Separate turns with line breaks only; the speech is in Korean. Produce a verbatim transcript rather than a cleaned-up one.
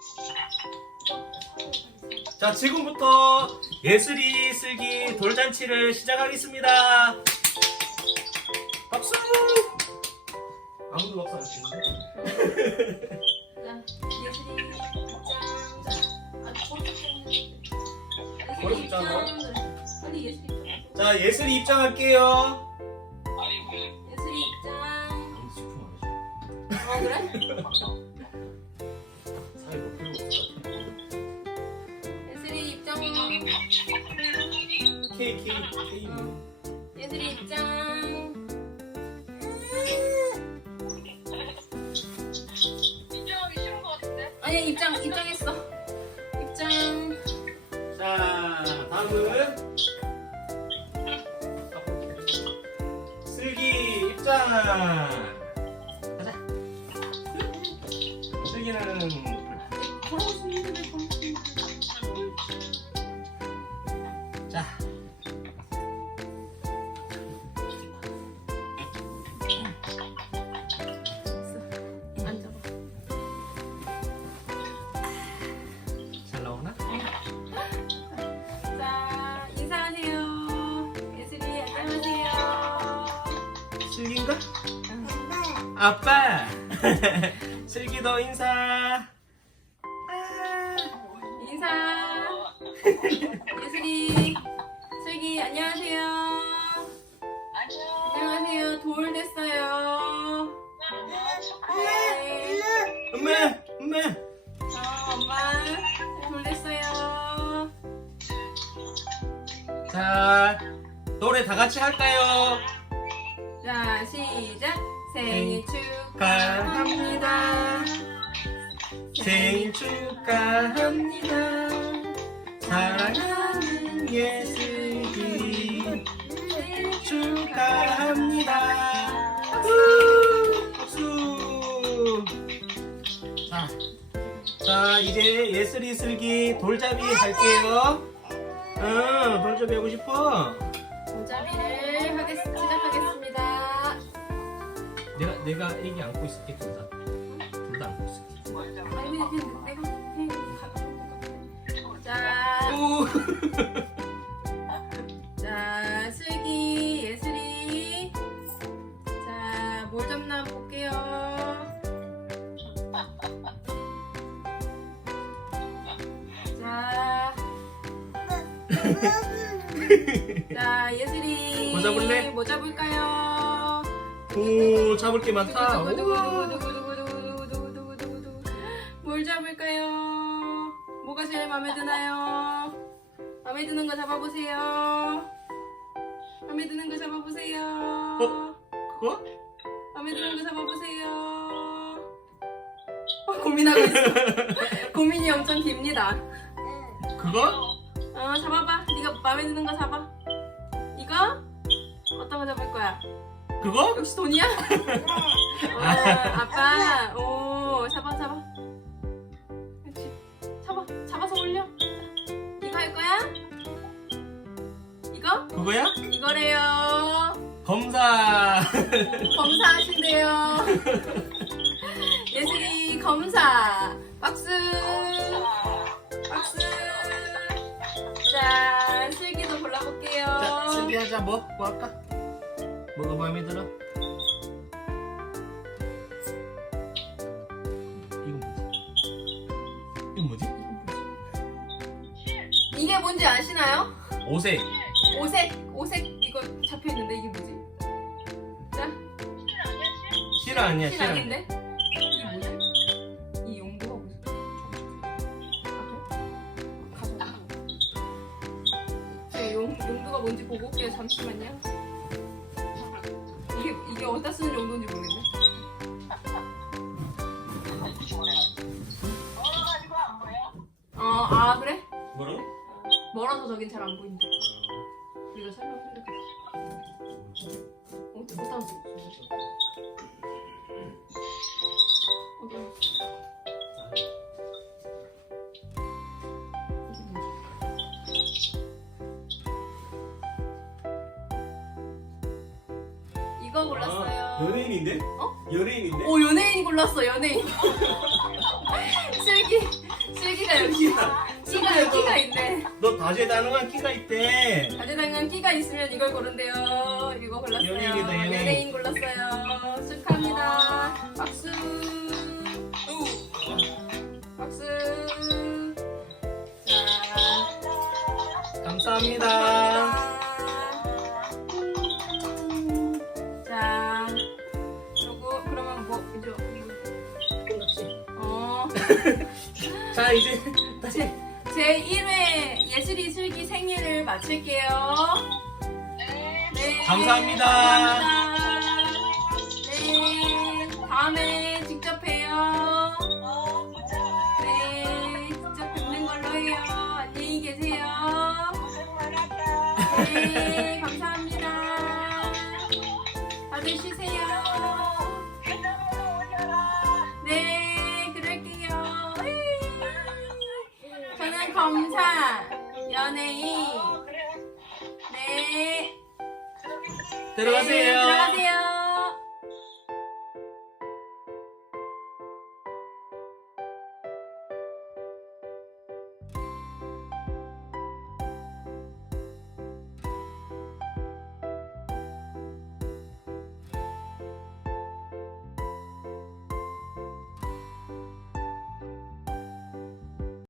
자, 지금부터 예슬이 슬기 돌잔치를 시작하겠습니다. 박수! 아무도 박수 안 치는데?
자, 예슬이 입장. 아,
벌써 입장?
빨리 예슬이 입장.
자, 예슬이 입장할게요.
예슬이 입장.
아무도 집중 안 해줘.
어, 그래?
사이 높이고 있어.
예슬이 입장.
K, K, K.
예슬이 입장.
입장하기 싫은 것 같은데?
아니야, 입장, 입장했어. 입장.
자, 다음은 슬기 입장. 가자. 슬기는
걸어올 수 있는데, 걸어올 수 있는데.
자.
앉아봐.
잘 나오나?
자, 인사하세요. 예슬이, 안녕하세요.
슬기인가? 아빠. 슬기도 인사.
인사. 예슬이, 슬기, 안녕하세요.
안녕.
안녕하세요. 돌 됐어요. 네.
엄마, 엄마.
어, 엄마, 돌 됐어요.
자, 노래 다 같이 할까요?
자, 시작. 생일
축하합니다. 생일 축하합니다. 사랑하는 예슬기 축하합니다. 박수! 박수! 자, 자 이제 예슬이 슬기 돌잡이 할게요. 응, 돌잡이 하고 싶어.
돌잡이를 하겠, 시작하겠습니다.
내가 내가 애기 안고 있을게. 둘 다. 둘 다 안고 있을게.
아니, 그냥, 그냥 내가, 그냥 가봐. 자,
오.
자, 슬기, 예슬이. 자, 뭘 잡나 볼게요. 자, 자, 예슬이.
뭐 잡을래?
뭐 잡을까요?
오, 잡을 게 많다. 오.
두구두구두구두구두구두구두구두구두구두구. 뭘 잡을까요? 뭐가 제일 마음에 드나요? 마음에 드는 거 잡아보세요. 마음에 드는 거 잡아보세요.
어? 그거?
마음에 드는 거 잡아보세요. 어, 고민하고 있어. 고민이 엄청 깁니다.
그거?
어, 잡아봐. 네가 마음에 드는 거 잡아. 이거? 어떤 거 잡을 거야?
그거?
역시 돈이야? 어, 아빠, 오, 잡아, 잡아. 그렇지. 잡아, 잡아서 올려. 이거 할 거야? 이거?
그거야?
이거래요.
검사.
검사하신대요. 예슬이 검사. 박수. 박수. 자, 슬기도 골라볼게요.
자, 슬기 하자. 뭐? 뭐 할까? 뭐가 마음에 들어? 이건 뭐지? 이건 뭐지?
이게 뭔지 아시나요?
오색.
오색, 오색 이거 잡혀 있는데 이게 뭐지? 자,
실화 아니야,
실
실화.
아닌데? 이게 뭐지? 이 용도가 뭐지? 아, 그래? 가져가. 제 용 용도가 뭔지 보고 올게요. 잠시만요. 이게 이게 어디다 쓰는 용도인지 모르겠네. 어, 아 그래?
뭐라고?
멀어서 저긴 잘 안 보이는데. 우리가 설명해줄게. 어, 어디다 써? 어디? 이거 골랐어요.
아, 연예인인데?
어?
연예인인데?
오, 연예인 골랐어, 연예인. 슬기,
다재다능한 끼가 있대.
다재다능한 끼가 있으면 이걸 고른대요. 이거 골랐어요.
연예인이다, 연예인.
연예인 골랐어요. 축하합니다. 박수. 박수. 자,
감사합니다.
자, 요거 그러면 뭐 이제
끝났지?
어.
자, 이제 다시.
제일 회 예슬이 슬기 생일을 마칠게요. 네.
감사합니다.
감사합니다. 네. 다음에 직접 봬요. 네. 직접 뵙는 걸로 해요. 안녕히 계세요. 네. 감사합니다. 다들 쉬세요. 네. 그럴게요. 저는 검사, 연예인. 네.
들어가세요.
네, 들어가세요.